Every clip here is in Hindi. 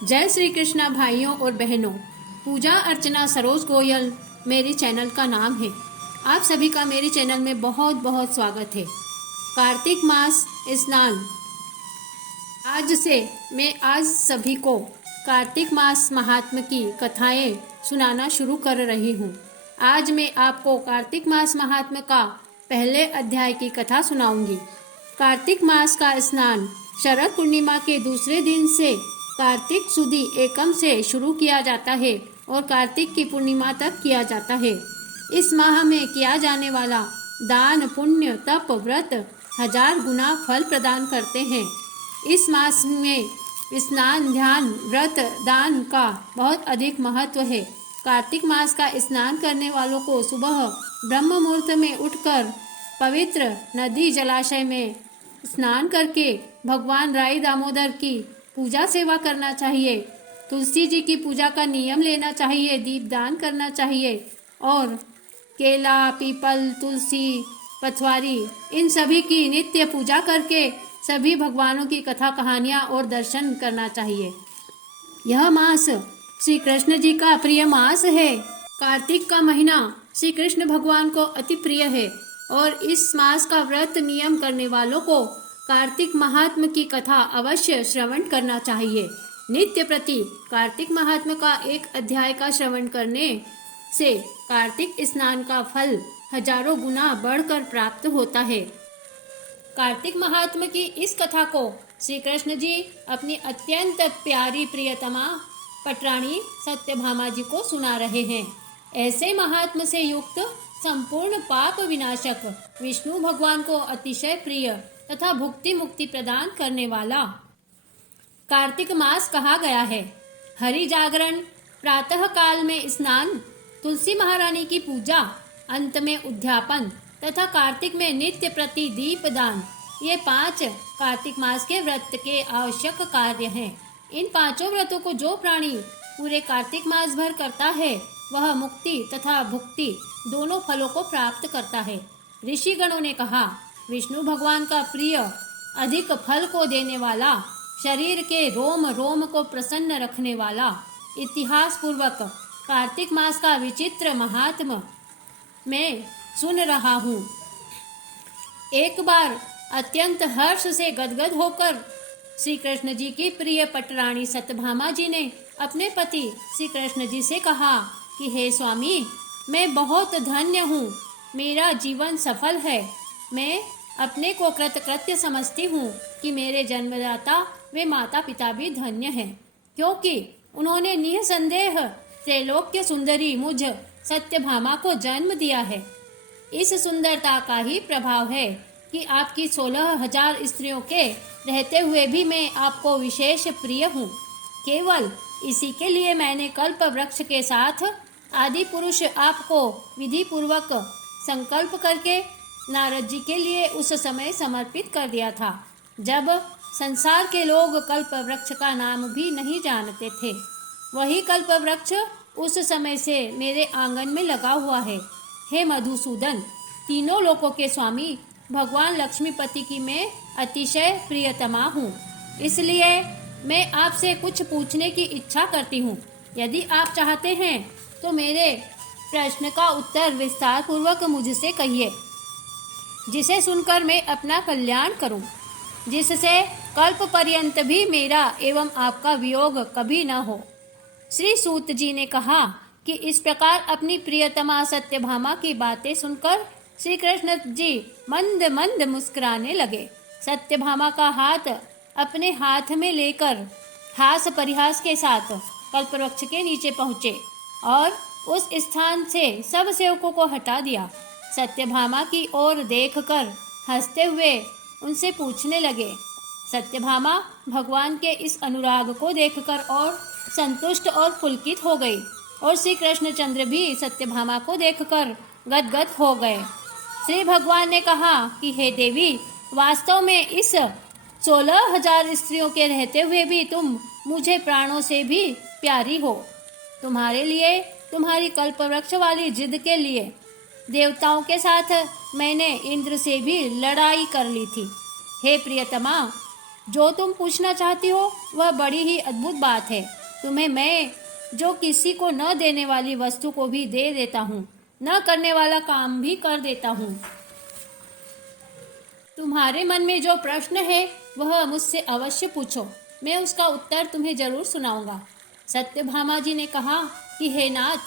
जय श्री कृष्णा भाइयों और बहनों। पूजा अर्चना सरोज गोयल मेरे चैनल का नाम है। आप सभी का मेरे चैनल में बहुत बहुत स्वागत है। कार्तिक मास स्नान आज से मैं आज सभी को कार्तिक मास महात्म की कथाएं सुनाना शुरू कर रही हूँ। आज मैं आपको कार्तिक मास महात्म का पहले अध्याय की कथा सुनाऊंगी। कार्तिक मास का स्नान शरद पूर्णिमा के दूसरे दिन से कार्तिक सुदी एकम से शुरू किया जाता है और कार्तिक की पूर्णिमा तक किया जाता है। इस माह में किया जाने वाला दान पुण्य तप व्रत 1000 गुना फल प्रदान करते हैं। इस मास में स्नान ध्यान व्रत दान का बहुत अधिक महत्व है। कार्तिक मास का स्नान करने वालों को सुबह ब्रह्म मुहूर्त में उठकर पवित्र नदी जलाशय में स्नान करके भगवान राई दामोदर की पूजा सेवा करना चाहिए। तुलसी जी की पूजा का नियम लेना चाहिए। दीपदान करना चाहिए और केला पीपल तुलसी पथवारी इन सभी की नित्य पूजा करके सभी भगवानों की कथा कहानियाँ और दर्शन करना चाहिए। यह मास श्री कृष्ण जी का प्रिय मास है। कार्तिक का महीना श्री कृष्ण भगवान को अति प्रिय है और इस मास का व्रत नियम करने वालों को कार्तिक महात्म की कथा अवश्य श्रवण करना चाहिए। नित्य प्रति कार्तिक महात्म का एक अध्याय का श्रवण करने से कार्तिक स्नान का फल हजारों गुना बढ़कर प्राप्त होता है। कार्तिक महात्म की इस कथा को श्री कृष्ण जी अपनी अत्यंत प्यारी प्रियतमा पटरानी सत्यभामा जी को सुना रहे हैं। ऐसे महात्म से युक्त संपूर्ण पाप विनाशक विष्णु भगवान को अतिशय प्रिय तथा भुक्ति मुक्ति प्रदान करने वाला कार्तिक मास कहा गया है। हरि जागरण, प्रातः काल में स्नान, तुलसी महारानी की पूजा, अंत में उद्यापन तथा कार्तिक में नित्य प्रति दीपदान, ये 5 कार्तिक मास के व्रत के आवश्यक कार्य हैं। इन 5 व्रतों को जो प्राणी पूरे कार्तिक मास भर करता है वह मुक्ति तथा भुक्ति दोनों फलों को प्राप्त करता है। ऋषि गणों ने कहा, विष्णु भगवान का प्रिय अधिक फल को देने वाला, शरीर के रोम रोम को प्रसन्न रखने वाला, इतिहास पूर्वक कार्तिक मास का विचित्र महात्म मैं सुन रहा हूँ। एक बार अत्यंत हर्ष से गदगद होकर श्री कृष्ण जी की प्रिय पटरानी सत्यभामा जी ने अपने पति श्री कृष्ण जी से कहा कि हे स्वामी, मैं बहुत धन्य हूँ, मेरा जीवन सफल है। मैं अपने को कृतकृत्य समझती हूँ कि मेरे जन्मदाता वे माता पिता भी धन्य हैं, क्योंकि उन्होंने निसंदेह त्रैलोक्य सुंदरी मुझ सत्यभामा को जन्म दिया है। इस सुंदरता का ही प्रभाव है कि आपकी 16,000 स्त्रियों के रहते हुए भी मैं आपको विशेष प्रिय हूँ। केवल इसी के लिए मैंने कल्प वृक्ष के साथ आदि पुरुष आपको विधि पूर्वक संकल्प करके नारद जी के लिए उस समय समर्पित कर दिया था, जब संसार के लोग कल्प वृक्ष का नाम भी नहीं जानते थे। वही कल्प वृक्ष उस समय से मेरे आंगन में लगा हुआ है। हे मधुसूदन, तीनों लोकों के स्वामी भगवान लक्ष्मीपति की मैं अतिशय प्रियतमा हूँ, इसलिए मैं आपसे कुछ पूछने की इच्छा करती हूँ। यदि आप चाहते हैं तो मेरे प्रश्न का उत्तर विस्तार पूर्वक मुझसे कहिए, जिसे सुनकर मैं अपना कल्याण करूं, जिससे कल्प पर्यंत भी मेरा एवं आपका वियोग कभी न हो। श्री सूत जी ने कहा कि इस प्रकार अपनी प्रियतमा सत्यभामा की बातें सुनकर श्री कृष्ण जी मंद मंद मुस्कुराने लगे। सत्यभामा का हाथ अपने हाथ में लेकर हास परिहास के साथ कल्पवृक्ष के नीचे पहुँचे और उस स्थान से सब सेवकों को हटा दिया। सत्यभामा की ओर देखकर हंसते हुए उनसे पूछने लगे। सत्यभामा भगवान के इस अनुराग को देखकर और संतुष्ट और पुलकित हो गई और श्री कृष्णचंद्र भी सत्यभामा को देखकर गदगद हो गए। श्री भगवान ने कहा कि हे देवी, वास्तव में इस 16,000 स्त्रियों के रहते हुए भी तुम मुझे प्राणों से भी प्यारी हो। तुम्हारे लिए, तुम्हारी कल्पवृक्ष वाली जिद के लिए देवताओं के साथ मैंने इंद्र से भी लड़ाई कर ली थी। हे प्रियतमा, जो तुम पूछना चाहती हो वह बड़ी ही अद्भुत बात है। तुम्हें मैं जो किसी को न देने वाली वस्तु को भी दे देता हूँ, न करने वाला काम भी कर देता हूँ। तुम्हारे मन में जो प्रश्न है वह मुझसे अवश्य पूछो, मैं उसका उत्तर तुम्हें जरूर सुनाऊंगा। सत्यभामा जी ने कहा कि हे नाथ,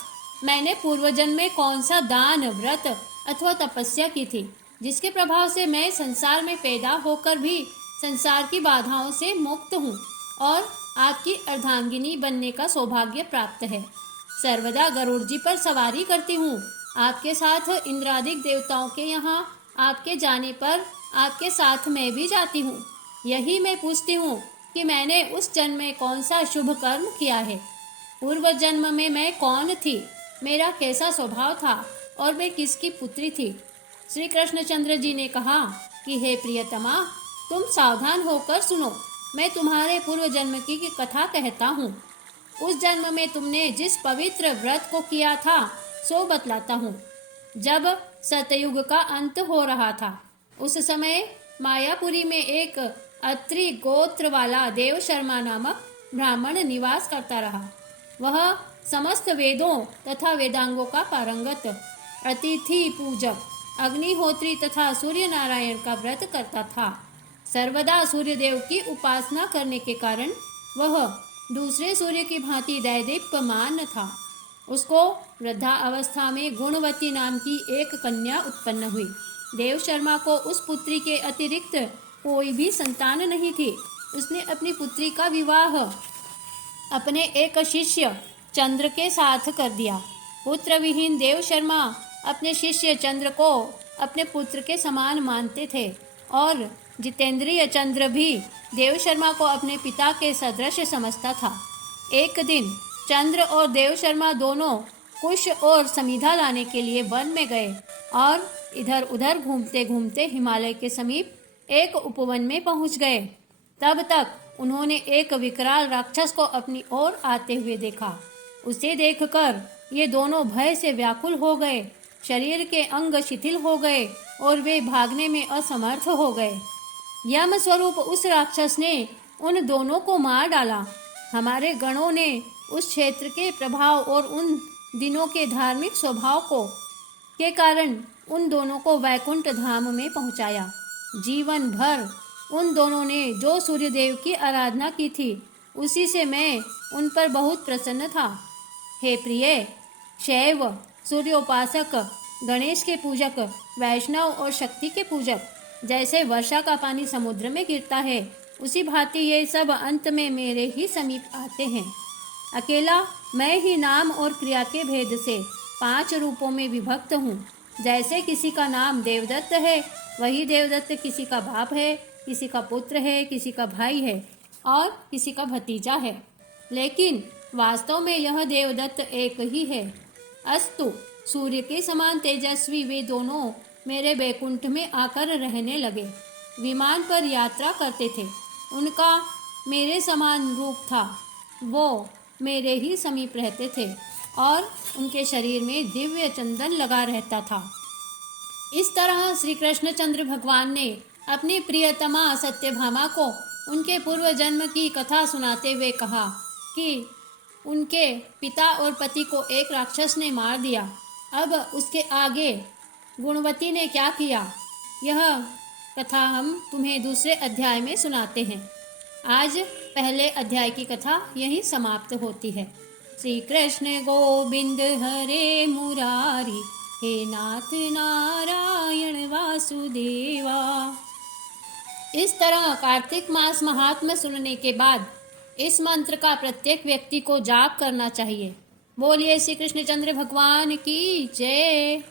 मैंने पूर्व जन्म में कौन सा दान, व्रत अथवा तपस्या की थी जिसके प्रभाव से मैं संसार में पैदा होकर भी संसार की बाधाओं से मुक्त हूँ और आपकी अर्धांगिनी बनने का सौभाग्य प्राप्त है। सर्वदा गरुड़ जी पर सवारी करती हूँ। आपके साथ इंद्रादिक देवताओं के यहाँ आपके जाने पर आपके साथ मैं भी जाती हूँ। यही मैं पूछती हूँ कि मैंने उस जन्म में कौन सा शुभ कर्म किया है। पूर्व जन्म में मैं कौन थी, मेरा कैसा स्वभाव था और मैं किसकी पुत्री थी। श्री कृष्णचंद्र जी ने कहा कि हे प्रियतमा, तुम सावधान होकर सुनो, मैं तुम्हारे पूर्व जन्म की कथा कहता हूँ। उस जन्म में तुमने जिस पवित्र व्रत को किया था सो बतलाता हूँ। जब सतयुग का अंत हो रहा था, उस समय मायापुरी में एक अत्रि गोत्र वाला देव शर्मा नामक ब्राह्मण निवास करता रहा। वह समस्त वेदों तथा वेदांगों का पारंगत, अतिथि पूजक, अग्निहोत्री तथा सूर्य नारायण का व्रत करता था। सर्वदा सूर्य देव की उपासना करने के कारण वह दूसरे सूर्य की भांति दैदीप्यमान था। उसको वृद्धा अवस्था में गुणवती नाम की एक कन्या उत्पन्न हुई। देव शर्मा को उस पुत्री के अतिरिक्त कोई भी संतान नहीं थी। उसने अपनी पुत्री का विवाह अपने एक शिष्य चंद्र के साथ कर दिया। पुत्र विहीन देव शर्मा अपने शिष्य चंद्र को अपने पुत्र के समान मानते थे और जितेंद्रिय चंद्र भी देव शर्मा को अपने पिता के सदृश समझता था। एक दिन चंद्र और देव शर्मा दोनों कुश और समिधा लाने के लिए वन में गए और इधर उधर घूमते घूमते हिमालय के समीप एक उपवन में पहुंच गए। तब तक उन्होंने एक विकराल राक्षस को अपनी ओर आते हुए देखा। उसे देखकर ये दोनों भय से व्याकुल हो गए। शरीर के अंग शिथिल हो गए और वे भागने में असमर्थ हो गए। यम स्वरूप उस राक्षस ने उन दोनों को मार डाला। हमारे गणों ने उस क्षेत्र के प्रभाव और उन दिनों के धार्मिक स्वभाव के कारण उन दोनों को वैकुंठ धाम में पहुंचाया। जीवन भर उन दोनों ने जो सूर्यदेव की आराधना की थी उसी से मैं उन पर बहुत प्रसन्न था। हे प्रिय, शैव सूर्योपासक, गणेश के पूजक, वैष्णव और शक्ति के पूजक, जैसे वर्षा का पानी समुद्र में गिरता है उसी भांति ये सब अंत में मेरे ही समीप आते हैं। अकेला मैं ही नाम और क्रिया के भेद से 5 रूपों में विभक्त हूँ। जैसे किसी का नाम देवदत्त है, वही देवदत्त किसी का बाप है, किसी का पुत्र है, किसी का भाई है और किसी का भतीजा है। लेकिन वास्तव में यह देवदत्त एक ही है। अस्तु, सूर्य के समान तेजस्वी वे दोनों मेरे बैकुंठ में आकर रहने लगे। विमान पर यात्रा करते थे। उनका मेरे समान रूप था। वो मेरे ही समीप रहते थे और उनके शरीर में दिव्य चंदन लगा रहता था। इस तरह श्री कृष्णचंद्र भगवान ने अपनी प्रियतमा सत्यभामा को उनके पूर्व जन्म की कथा सुनाते हुए कहा कि उनके पिता और पति को एक राक्षस ने मार दिया। अब उसके आगे गुणवती ने क्या किया, यह कथा हम तुम्हें दूसरे अध्याय में सुनाते हैं। आज पहले अध्याय की कथा यहीं समाप्त होती है। श्री कृष्ण गोविंद हरे मुरारी, हे नाथ नारायण वासुदेवा। इस तरह कार्तिक मास महात्म्य सुनने के बाद इस मंत्र का प्रत्येक व्यक्ति को जाप करना चाहिए। बोलिए श्री कृष्णचंद्र भगवान की जय।